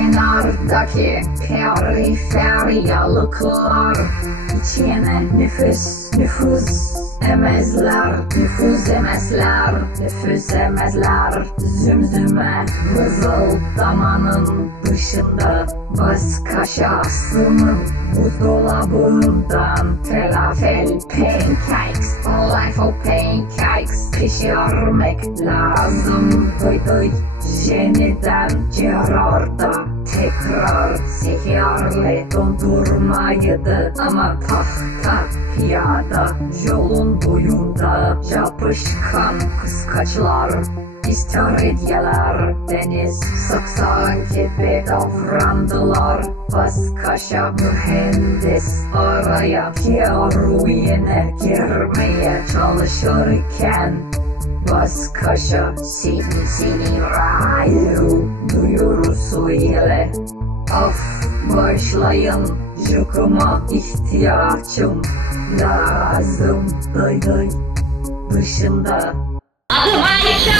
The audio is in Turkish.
Kenardaki periferyalıklar içine nüfuz emezler, nüfuz emezler, nüfuz emezler. Zümzüme vızıldamanın dışında başka şahsımın buzdolabından falafel pancakes, falafel pancakes pişirmek lazım. Duy yeniden Gerard'a tekrar sihirli dondurmaydı ama tahta piyada yolun boyunda yapışkan kıskaçlar, istiridyeler deniz saksağı gibi davrandılar. Başkaşa mühendis araya ruine girmeye çalışırken başkaşa seni rayu duyurusu ile af başlayın, yıkıma ihtiyacım lazım. Day dışında. Adım Ayşe.